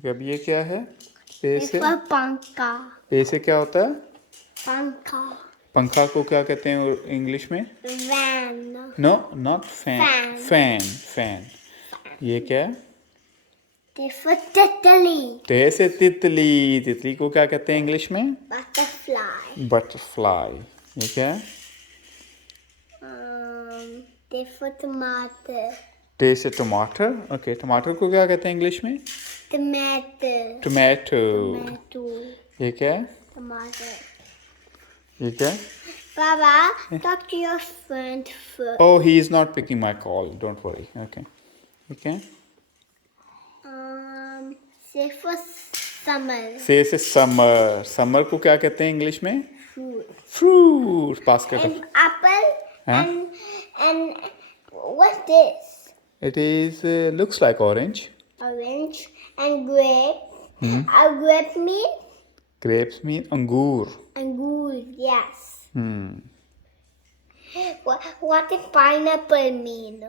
Okay, अब ये क्या है? पे से पंखा। पे से क्या होता है? पंखा। पंखा को क्या कहते हैं इंग्लिश में? Van. No, not fan. Fan, fan. ये क्या है? तितली। ते से तितली। तितली को क्या कहते हैं इंग्लिश में? बटरफ्लाई। बटरफ्लाई। ये क्या है? टमाटर। टे से टमाटर। ओके, टमाटर को क्या कहते हैं इंग्लिश में? टमाटो। टोमेटो। टमाटो। ये क्या है? टमाटर। ये क्या है? Baba, talk to your friend first. Oh, he is not picking my call. Don't worry. Okay. Okay. Say for summer. से समर। समर को क्या कहते हैं इंग्लिश में? Fruit. फ्रूट। पास कर। And apple. Huh? And what's this? It is looks like orange. Orange and grape. A grape means Grapes mean अंगूर. angur. Yes. Hmm. What does pineapple mean?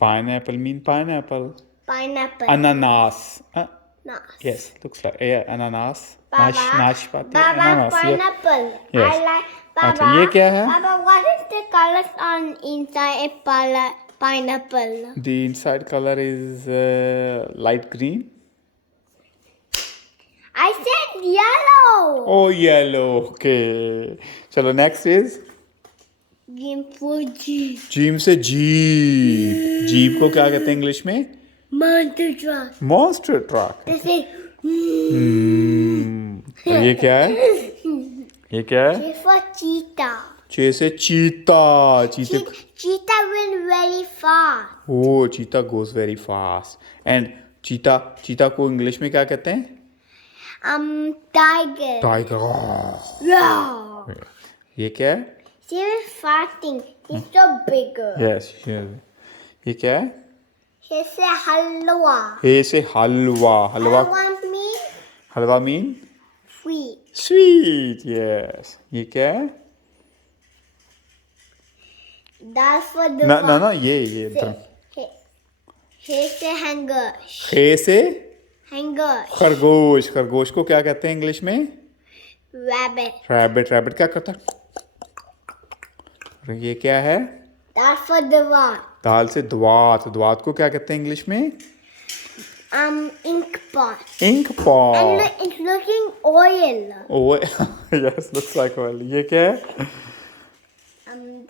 Pineapple mean pineapple. Pineapple. Ananas. No. Yes, looks like yeah, ananas. Baba, नाशपाती. Baba, Ananas. Yeah. pineapple. Yes. I like Baba. अच्छा, ये क्या है? Baba, what is the colors on inside a pineapple? The inside color is light green. I said yellow. Oh, yellow. Okay. चलो next is Game for Jeep. Jeep से jeep. Jeep को क्या कहते हैं इंग्लिश में? Monster truck. Monster truck. This is और ये क्या है? ये क्या है? G for cheetah. चे से चीता। चीते Cheetah will very fast. ओ चीता गोज वेरी फास्ट। एंड चीता, चीता को इंग्लिश में क्या कहते हैं? Tiger. टाइगर। Roar. ये क्या है? She is fasting. He's so bigger. Yes. ये क्या है? He said halwa. ए से हलवा। हलवा। Halwa means हलवा मीन sweet. स्वीट। यस। ये क्या है? That's for the ना ना one. ना, ये He said hanger. खे से Hanger. खरगोश। खरगोश को क्या कहते हैं इंग्लिश में? Rabbit. रैबिट। रैबिट क्या करता है? और ये क्या है? That's for the one. दाल से द्वात। द्वात को क्या कहते हैं इंग्लिश में? Ink pot. Ink And pot. look, it's looking oil. Oh yes, looks like oil. ये क्या है?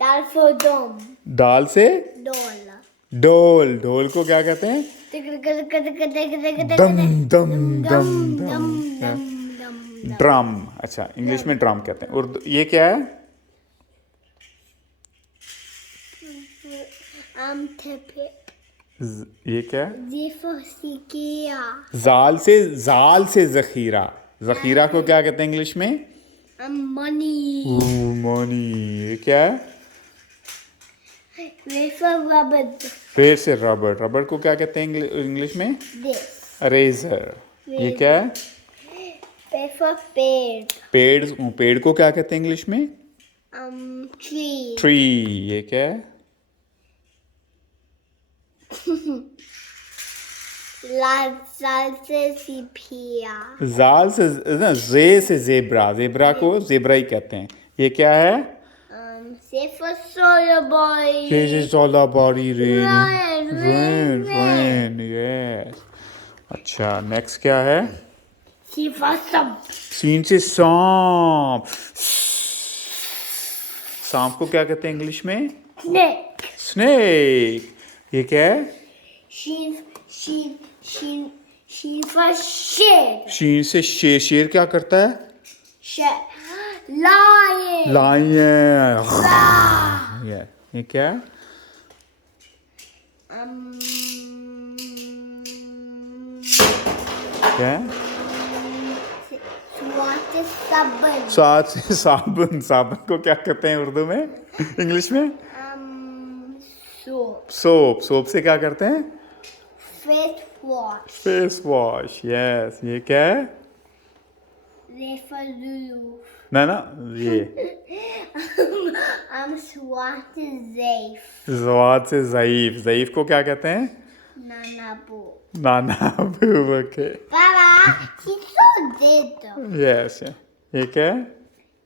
That's for dome. दाल से Doll. डोल। डोल को क्या कहते हैं? दम दम दम दम। ड्रम। अच्छा, इंग्लिश में ड्रम कहते हैं। उर्दू ये क्या है? ये क्या है? Z for Sikia. जाल से जखीरा। जखीरा को क्या कहते हैं इंग्लिश में? Money. मनी। ये क्या है? R for rubber. पेड़ से रबर। रबर को क्या कहते हैं इंग्लिश में? This. रेजर। ये क्या है? P for पेड़. पेड़ को क्या कहते हैं इंग्लिश में? Tree. ट्री। ये क्या है? Lal से सिपिया. जाल से ना, जे से जेब्रा। जेब्रा को जेब्रा ही कहते हैं। ये क्या है? C for solar boy. This is all about rain. Rain. Yes. अच्छा, नेक्स्ट क्या है? C for some. सीन से सांप। सांप को क्या कहते हैं इंग्लिश में? Snake. स्नेक। ये क्या है? She for sheep. शीन से शेर। शेर क्या करता है? Lion. लायन। ये क्या है? क्या है? What is sabun? साथ से साबुन। साबुन को क्या कहते हैं उर्दू में? इंग्लिश में? Soap. सोप। सोप से क्या करते हैं? Face wash. Face wash. Yes. ये क्या है? They for Lulu. ना ना, ये Swat is safe. ज़वाद से ज़ईफ। ज़ईफ को क्या कहते हैं? Nana boo. नाना। Okay. Baba. He's so dead. Yes, ये क्या है?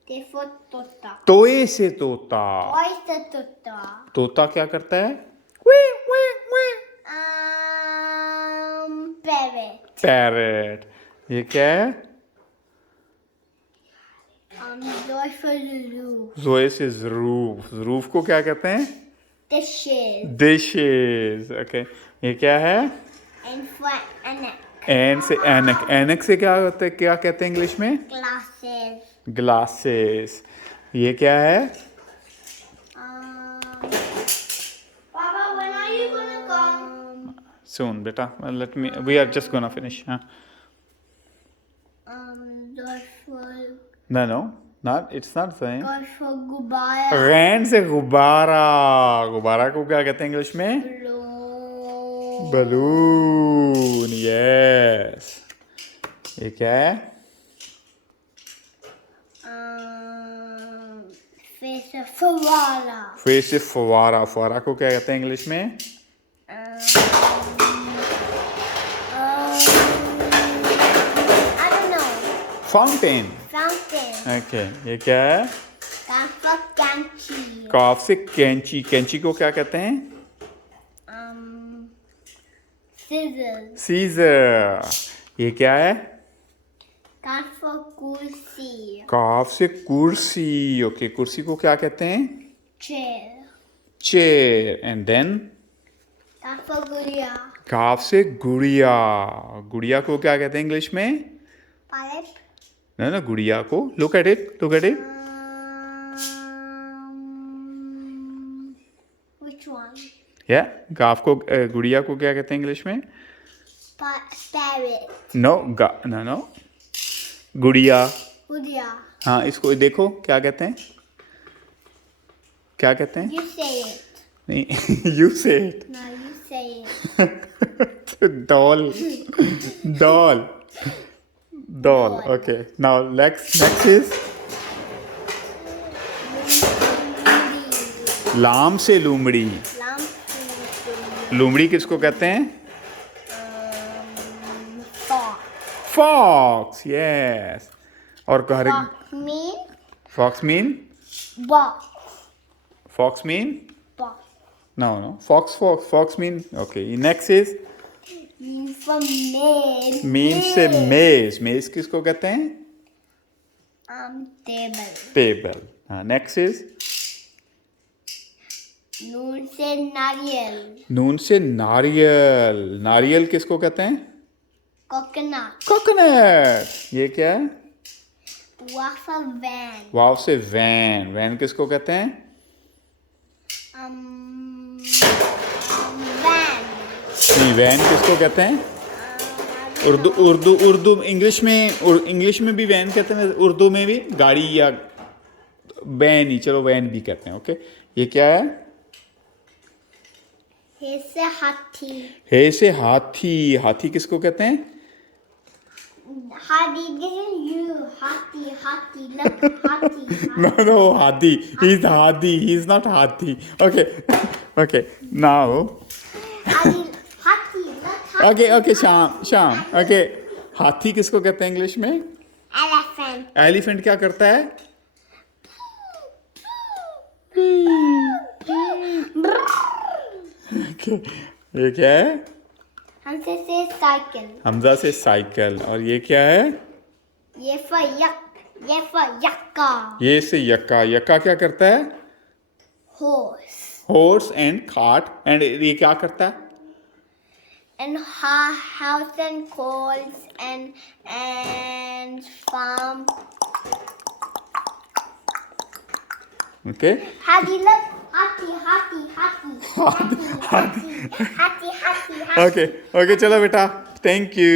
They for tota. तोए से तोता। Oyster tota. तोता क्या करता है? वी वी वी। Parrot. पैरेट। ये क्या है? Joy for the roof. जोए से ज़रूफ। ज़रूफ को क्या कहते हैं? Dishes. डिशेस। ओके, ये क्या है? And for anak. एन से एनक। एनक से क्या होता है? क्या कहते हैं इंग्लिश में? Glasses. ग्लासेस। ये क्या है? Papa, when are you gonna come? Soon, बेटा। Let me. We are just gonna finish. हाँ. Joy for No, not. It's not saying. Joy for Gubaya. रैन से गुब्बारा। गुब्बारा को क्या कहते हैं इंग्लिश में? Blue. बलून। यस। ये क्या है? Face of Ferrara. फिर से फवारा। फवारा को क्या कहते हैं इंग्लिश में? I don't know. Fountain. Fountain. Okay, ये क्या है? Camphor Canchi. काफ से कैंची। कैंची को क्या कहते हैं? Scissors. सीजर। ये क्या है? Camphor Kursi. काफ से कुर्सी। ओके, कुर्सी को क्या कहते हैं? Chair. Chair. And then Camphor Guria. काफ से गुड़िया। गुड़िया को क्या कहते हैं इंग्लिश में? Palette. ना गुड़िया को। Look at it, look at it. Which one? या काफ को गुड़िया को क्या कहते हैं इंग्लिश में? Parrot. नो गुड़िया। Guria. हाँ, इसको देखो क्या कहते हैं? क्या कहते हैं? You say it. नहीं, you say it. No, you say it. Doll. Doll. Doll. Okay, now next is लाम से लूमड़ी। Lamp. लूमड़ी किसको कहते हैं? Fox. फॉक्स। यस। और घर Fox mean fox mean? box. Fox mean? Box. No fox mean. Okay, next is Mean from maid. मीन से मेज। मेज किसको कहते हैं? Table. टेबल। हाँ, नेक्स्ट इज Noon से नारियल. नून से नारियल। नारियल किसको कहते हैं? Coconut. कोकोनट। ये क्या है? Waffle van. वाव से वैन। वैन किसको कहते हैं? Van. नहीं, वैन किसको कहते हैं? उर्दू इंग्लिश में भी वैन कहते हैं, उर्दू में भी गाड़ी या वैन ही, चलो वैन भी कहते हैं। ओके, ये क्या है? हे से हाथी. हे से हाथी। हाथी किसको कहते हैं? Hathi, this is you. Hathi, look, Hathi. No, Hadi. He's Hadi. He's not Hathi. Okay. Now. Hathi, look, Hathi. Okay, Sham. Okay. हाथी किसको कहते हैं इंग्लिश में? Elephant. एलिफेंट क्या करता है? Okay. ये क्या है? हमसे से साइकिल. हमजा से साइकिल। और ये क्या है? ये for यक्का. ये से यक्का। यक्का क्या करता है? Horse. Horse and cart. And ये क्या करता है? And house and coals and farm. Okay. Hathi, look, Hathi. Okay, चलो बेटा, थैंक यू।